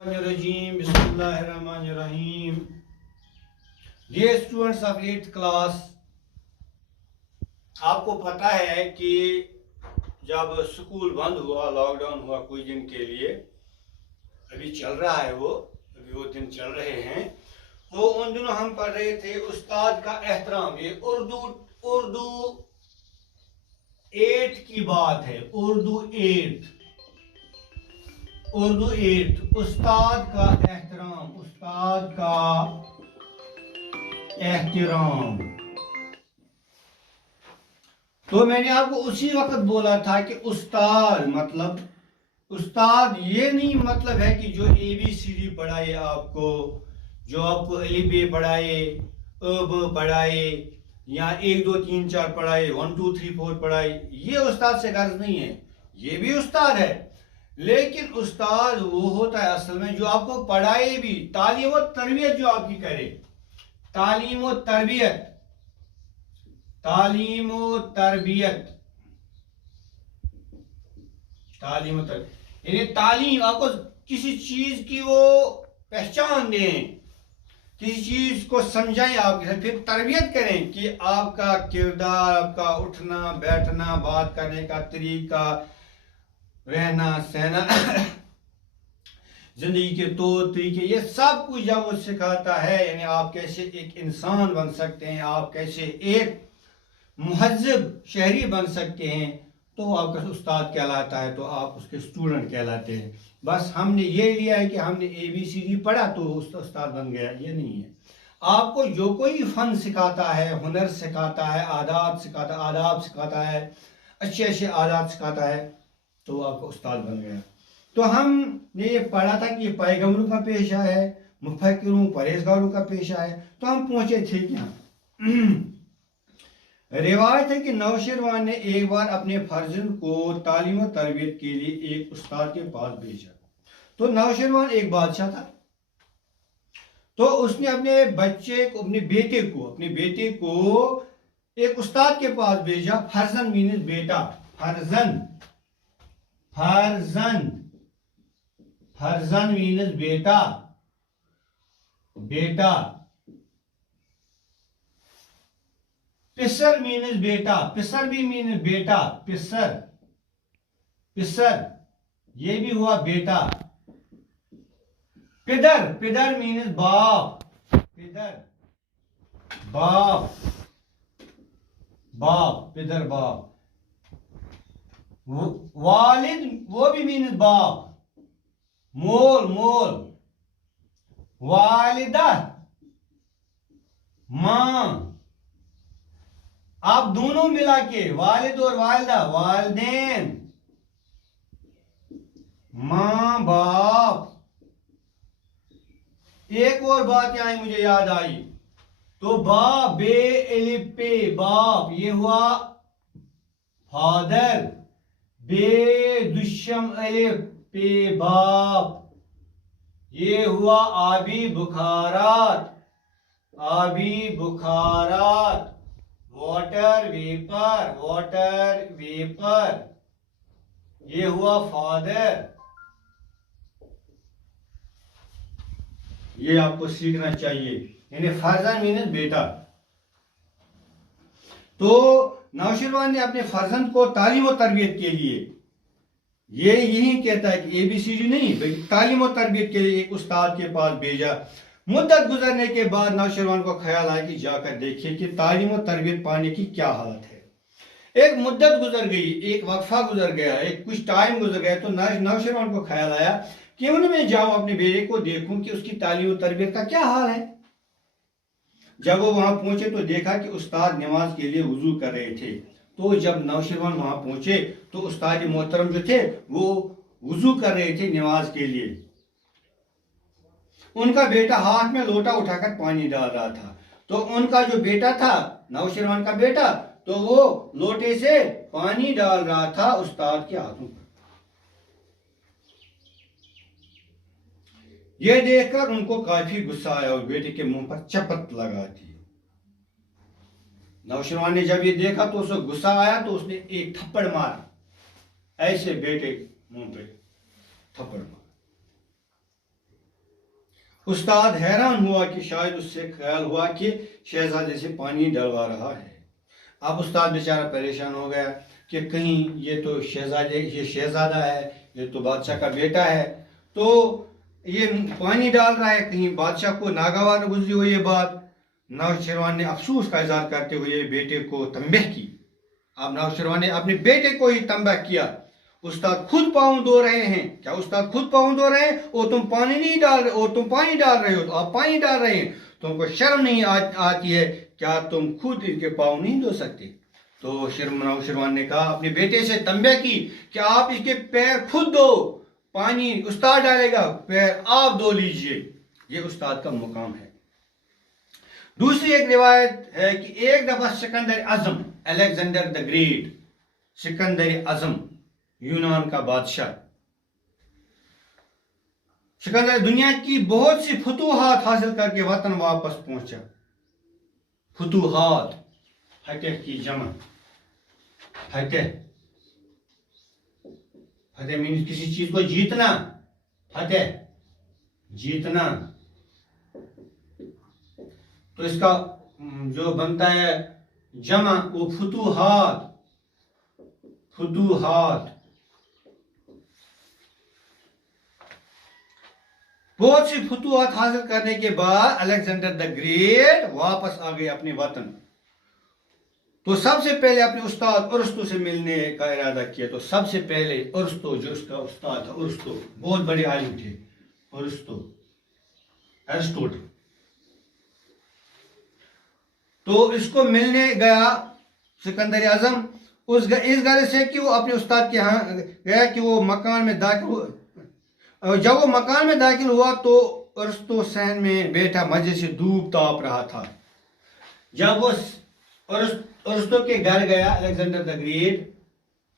Bismillahirrahmanirrahim. Dear students of 8th class, आपको पता है कि जब स्कूल बंद हुआ, लॉकडाउन हुआ कुछ दिन के लिए, अभी चल रहा है अभी वो दिन चल रहे हैं, तो उन दिनों हम पढ़ रहे थे उस्ताद का एहतराम। ये उर्दू 8 की बात है। उर्दू 8 उस्ताद का एहतराम। तो मैंने आपको उसी वक्त बोला था कि उस्ताद ये नहीं मतलब है कि जो ABCD पढ़ाए आपको, जो आपको अलिफ बे पढ़ाए, अ ब पढ़ाए, या 1 2 3 4 पढ़ाए, 1 2 3 4 पढ़ाए, ये उस्ताद से गर्ज नहीं है। ये भी उस्ताद है, लेकिन उस्ताद वो होता है असल में जो आपको पढ़ाए भी, तालीम और तरबियत जो आपकी करे। तालीम और तरबियत यानी तालीम, आपको किसी चीज की वो पहचान दें, किसी चीज को समझाएं आपके साथ, फिर तरबियत करें कि आपका किरदार, आपका उठना बैठना, बात करने का तरीका, रहना सहना, जिंदगी के तौर तरीके, ये सब कुछ जब वो सिखाता है, यानी आप कैसे एक इंसान बन सकते हैं, आप कैसे एक मुहज्जब शहरी बन सकते हैं, तो आपका उस्ताद कहलाता है, तो आप उसके स्टूडेंट कहलाते हैं। बस हमने ये लिया है कि हमने ABCD पढ़ा तो उस्ताद बन गया, ये नहीं है। आपको जो कोई फन सिखाता है, हुनर सिखाता है, आदाब सिखाता है, अच्छे आदात सिखाता है, तो आपका उस्ताद बन गया। तो हमने ये पढ़ा था कि ये पैगंबरों का पेशा है, मुफक्किरों परहेजगारों का पेशा है। तो हम पहुंचे थे क्या? रिवायत है कि नौशेरवान ने एक बार अपने फर्जंद को तालीम और तरबियत के लिए एक उस्ताद के पास भेजा। तो नौशेरवान एक बादशाह था, तो उसने अपने बेटे को एक उस्ताद के पास भेजा। फर्जंद मीन्स बेटा, फर्जंद मीन्स बेटा। पिसर मीन्स बेटा, पिसर भी मीन्स बेटा, पिसर ये भी हुआ बेटा। पिदर मीन्स बाप, पिदर बाप। वालिद वो भी मीन्स बाप, मोल। वालिदा मां। आप दोनों मिला के, वालिद और वालिदा, वालिदैन, मां बाप। एक और बात यहां मुझे याद आई, तो बाप, बे अलिफ पे बाप, ये हुआ फादर। बे दुश्मन अलिफ पे बाप, ये हुआ आबी बुखारात। वाटर वेपर, ये हुआ फादर। ये आपको सीखना चाहिए, यानी फर्जंद मीन्स बेटा। तो नौशेरवान ने अपने फर्जंद को तालीम और तरबियत के लिए, ये यही कहता है कि ABCD नहीं, बल्कि तालीम और तरबियत के लिए एक उस्ताद के पास भेजा। मुद्दत गुजरने के बाद नौशेरवान को ख्याल आया कि जाकर देखिए कि तालीम और तरबियत पाने की क्या हालत है। एक मुद्दत गुजर गई, एक वक्फा गुजर गया, एक कुछ टाइम गुजर गया, तो नौशेरवान को ख्याल आया क्यों न मैं जाऊं अपने बेटे को देखूं कि उसकी तालीम और तरबियत का क्या हाल है। जब वो वहां पहुंचे तो देखा कि उस्ताद नमाज के लिए वुजू कर रहे थे। तो जब नौशेरवान वहां पहुंचे तो उस्ताद मोहतरम जो थे वो वुजू कर रहे थे नमाज के लिए। उनका बेटा हाथ में लोटा उठाकर पानी डाल रहा था। तो उनका जो बेटा था, नौशेरवान का बेटा, तो वो लोटे से पानी डाल रहा था उस्ताद के हाथों पर। यह देखकर उनको काफी गुस्सा आया और बेटे के मुंह पर चपत लगा दी। नौशेरवान ने जब ये देखा तो उसे गुस्सा आया, तो उसने एक थप्पड़ मारा, ऐसे बेटे मुंह पे थप्पड़ मारा। उस्ताद हैरान हुआ कि शायद उससे ख्याल हुआ कि शहजादे से पानी डलवा रहा है। अब उस्ताद बेचारा परेशान हो गया कि कहीं ये तो ये शहजादा है, ये तो बादशाह का बेटा है, तो ये पानी डाल रहा है, कहीं बादशाह को नागवार गुजरी हो ये बात। नौशेरवान ने अफसोस का इजहार करते हुए बेटे को तंबीह की। अब नौशेरवान ने अपने बेटे को ही तंबीह किया। उस्ताद खुद पाँव धो रहे हैं, क्या उस्ताद खुद पाँव धो रहे हैं? और तुम पानी नहीं डाल रहे, और तुम पानी डाल रहे हो, तो आप पानी डाल रहे हैं, तुमको शर्म नहीं आती है? क्या तुम खुद इनके पाँव नहीं धो सकते? तो नौशेरवान ने कहा, अपने बेटे से तंबीह की कि आप इसके पैर खुद दो, पानी उस्ताद डालेगा, पैर आप धो लीजिए। ये उस्ताद का मुकाम है। दूसरी एक रिवायत है कि एक दफा सिकंदर आजम, अलेक्जेंडर द ग्रेट, सिकंदर आजम यूनान का बादशाह, सिकंदर दुनिया की बहुत सी फतूहात हासिल करके वतन वापस पहुंचा। फतूहात, फतेह की जमा, फतेह, फतेह मीन्स किसी चीज को जीतना, फतेह जीतना। तो इसका जो बनता है जमा वो फतूहात, फतूहात। बहुत सी फतूहात हासिल करने के बाद अलेक्जेंडर द ग्रेट वापस आ गए अपने वतन। तो सबसे पहले अपने उस्ताद अरस्तु से मिलने का इरादा किया। तो सबसे पहले अरस्तु, जो उसका उस्ताद था, अरस्तु बहुत बड़े आलिम थे, अरस्तु, एरिस्टोटल। तो इसको मिलने गया सिकंदर आजम इस गर्ज से कि वो अपने उस्ताद के यहाँ गया कि वो मकान में दाखिल हुआ। जब वो मकान में दाखिल हुआ तो अरस्तु सहन में बैठा मजे से धूप ताप रहा था। जब वो अरस्तु के घर गया, अलेक्जेंडर द ग्रेट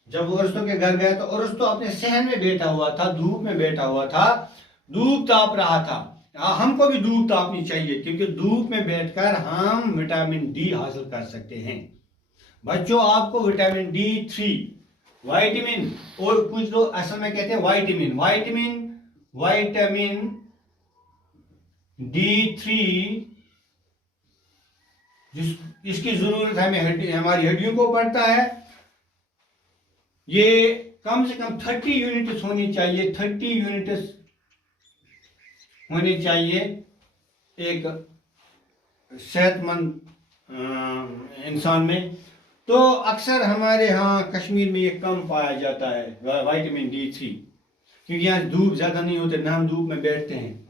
जब वो अरस्तु के घर गया तो अरस्तु अपने सहन में बैठा हुआ था, धूप में बैठा हुआ था, धूप ताप रहा था। हमको भी धूप तापनी चाहिए, क्योंकि धूप में बैठकर हम विटामिन डी हासिल कर सकते हैं। बच्चों, आपको विटामिन D3, वाइटामिन, और कुछ लोग असल में कहते हैं वाइटामिन, विटामिन D3 इसकी जरूरत हमें हमारी हड्डियों को पड़ता है। ये कम से कम 30 यूनिट्स होनी चाहिए, 30 यूनिट्स होनी चाहिए एक सेहतमंद इंसान में। तो अक्सर हमारे यहाँ कश्मीर में ये कम पाया जाता है विटामिन D3, क्योंकि यहाँ धूप ज़्यादा नहीं होते, ना हम धूप में बैठते हैं।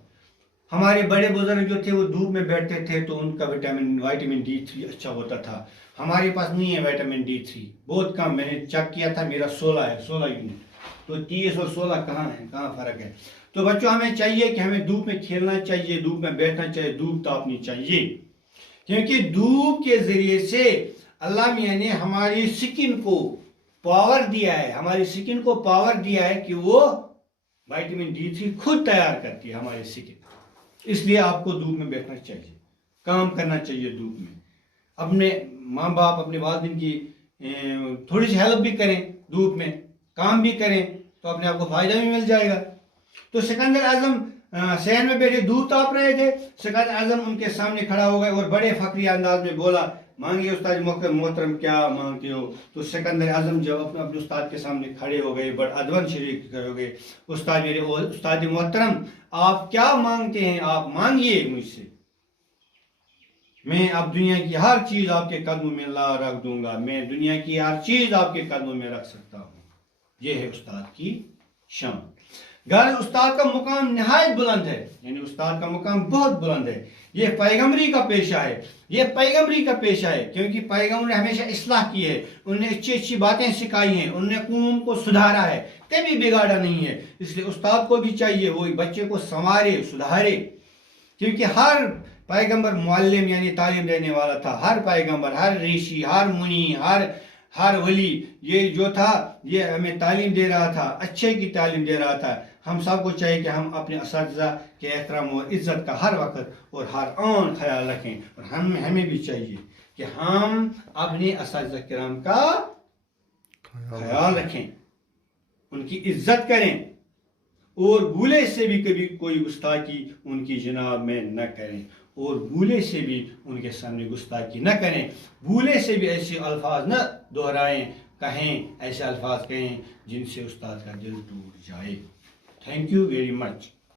हमारे बड़े बुजुर्ग जो थे वो धूप में बैठते थे तो उनका विटामिन D3 अच्छा होता था। हमारे पास नहीं है विटामिन D3, बहुत कम। मैंने चेक किया था, मेरा 16 है, 16 यूनिट। तो 30 और 16 कहाँ है, कहाँ फ़र्क है? तो बच्चों, हमें चाहिए कि हमें धूप में खेलना चाहिए, धूप में बैठना चाहिए, धूप तापनी चाहिए, क्योंकि धूप के जरिए से अल्लाह मियाँ ने हमारी स्किन को पावर दिया है, हमारी स्किन को पावर दिया है कि वो विटामिन D3 खुद तैयार करती है हमारी स्किन। इसलिए आपको धूप में बैठना चाहिए, काम करना चाहिए धूप में। अपने माँ बाप, अपने वालिदैन की थोड़ी सी हेल्प भी करें, धूप में काम भी करें, तो अपने आप को फायदा भी मिल जाएगा। तो सिकंदर आजम सहन में बैठे धूप ताप रहे थे। सिकंदर आजम उनके सामने खड़ा हो गए और बड़े फकरी अंदाज में बोला, मांगिए उस्ताद मोहतरम, क्या मांगते हो? तो सिकंदर आजम जब अपने उस्ताद के सामने खड़े हो गए, बड़े अदब शरीक हो गए, उस्ताद मेरे उस्ताद मोहतरम, आप क्या मांगते हैं? आप मांगिए मुझसे, मैं अब दुनिया की हर चीज आपके कदमों में ला रख दूंगा, मैं दुनिया की हर चीज आपके कदमों में रख सकता हूँ। यह है उस्ताद की शान। घर उस्ताद का मुकाम नहायत बुलंद है, यानी उस्ताद का मुकाम बहुत बुलंद है। ये पैगंबरी का पेशा है, ये पैगंबरी का पेशा है, क्योंकि पैगंबर ने हमेशा इस्लाह की है, उन्होंने अच्छी अच्छी बातें सिखाई हैं, उन्होंने कौम को सुधारा है, कभी बिगाड़ा नहीं है। इसलिए उस्ताद को भी चाहिए वो बच्चे को संवारे, सुधारे, क्योंकि हर पैगंबर मुअल्लिम यानी तालीम देने वाला था। हर पैगंबर, हर ऋषि, हर मुनि, हर वली, ये जो था ये हमें तालीम दे रहा था, अच्छे की तालीम दे रहा था। हम सबको चाहिए कि हम अपने असातिज़ा के एहतराम और इज़्ज़त का हर वक्त और हर आन ख्याल रखें, और हमें भी चाहिए कि हम अपने असातिज़ा किराम का ख्याल रखें, उनकी इज्जत करें, और भूले से भी कभी कोई गुस्ताखी उनकी जनाब में न करें, और भूले से भी उनके सामने गुस्ताखी न करें, भूले से भी ऐसे अल्फाज न दोहराएं, कहें ऐसे अल्फाज कहें जिनसे उस्ताद का दिल टूट जाए। Thank you very much.